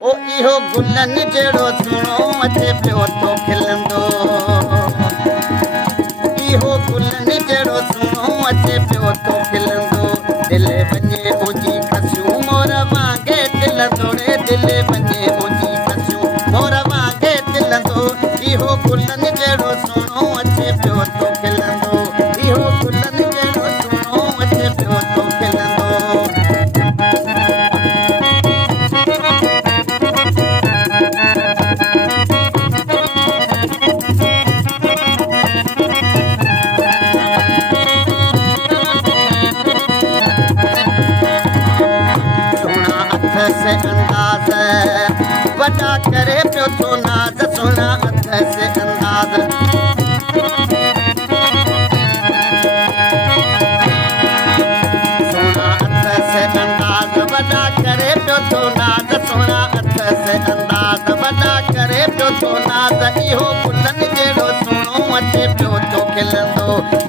ओ इहो गुलनि जहिड़ो सुहिणो अचे पियो थो खिलंदो इहो गुलनि जहिड़ो सुहिणो अचे पियो थो खिलंदो दिलि वञे मुंहिंजी खसियूं मोर वांगे खिलंदो रे दिलि वञे मुंहिंजी खसियूं मोर वांगे खिलंदो इहो गुलनि जहिड़ो सुहिणो अचे पियो थो खिलंदो इहो गुलनि जहिड़ो सुहिणो अचे पियो थो खिलंदो से अंदाज वॾा करे पियो थो नाज़ सुहिणा हथ से अंदाज सुहिणा हथ से अंदाज वॾा करे पियो थो नाज़ सुहिणा हथ से अंदाज वॾा करे पियो थो नाज़ इहो गुलनि जहिड़ो सुहिणो अचे पियो थो खिलंदो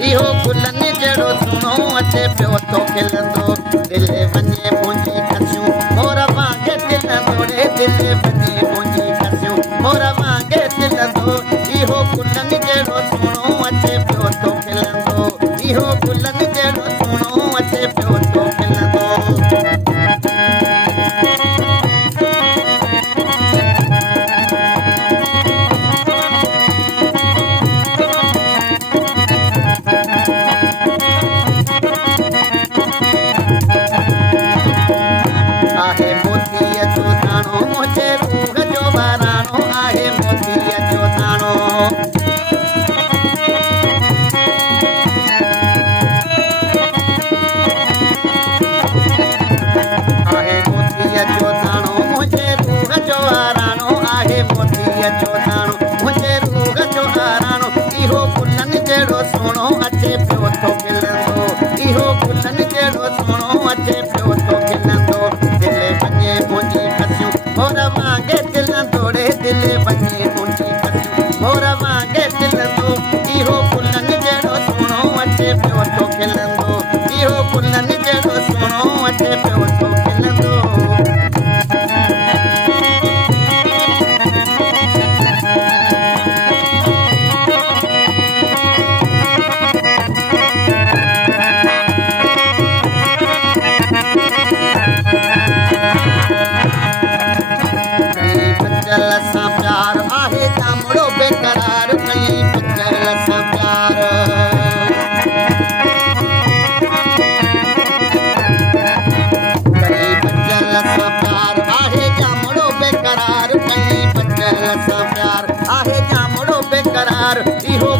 इहो गुलनि जहिड़ो सुहिणो अचे पियो थो खिलंदो दिलि वञे मुंहिंजी खसियूं मोर वांगे खिलंदो रे दिलि वञे मुंहिंजी खसियूं मोर वांगे खिलंदो इहो गुलनि जहिड़ो सुहिणो अचे पियो थो खिलंदो इहो गुलनि जहिड़ो सुहिणो अचे पियो थो खिलंदो आहे मोतीअ जो दाणो मुंहिंजे रूह जो वाराणो आहे मोतीअ जो दाणो आहे मोतीअ जो दाणो मुंहिंजे रूह जो वाराणो आहे मोतीअ जो दाणो मुंहिंजे रूह जो वाराणो इहो गुलनि जहिड़ो सुहिणो अचे पियो थो खिलंदो इहो गुलनि जहिड़ो सुहिणो अचे पियो थो खिलंदो दिलि वञे मुंहिंजी खसियूं मोर वांगे खिलंदो रे दिलि वञे मुंहिंजी खसियूं मोर वांगे खिलंदो इहो गुलनि जहिड़ो सुहिणो अचे पियो थो खिलंदो इहो गुलनि जहिड़ो सुहिणो अचे पियो थो खिलंदो पंजल सां प्यार आहे जामड़ो बेकरार कई पंजल सां प्यार कई पंजल सां प्यार आहे जामड़ो बेकरार कई पंजल सां प्यार आहे जामड़ो बेकरार इहो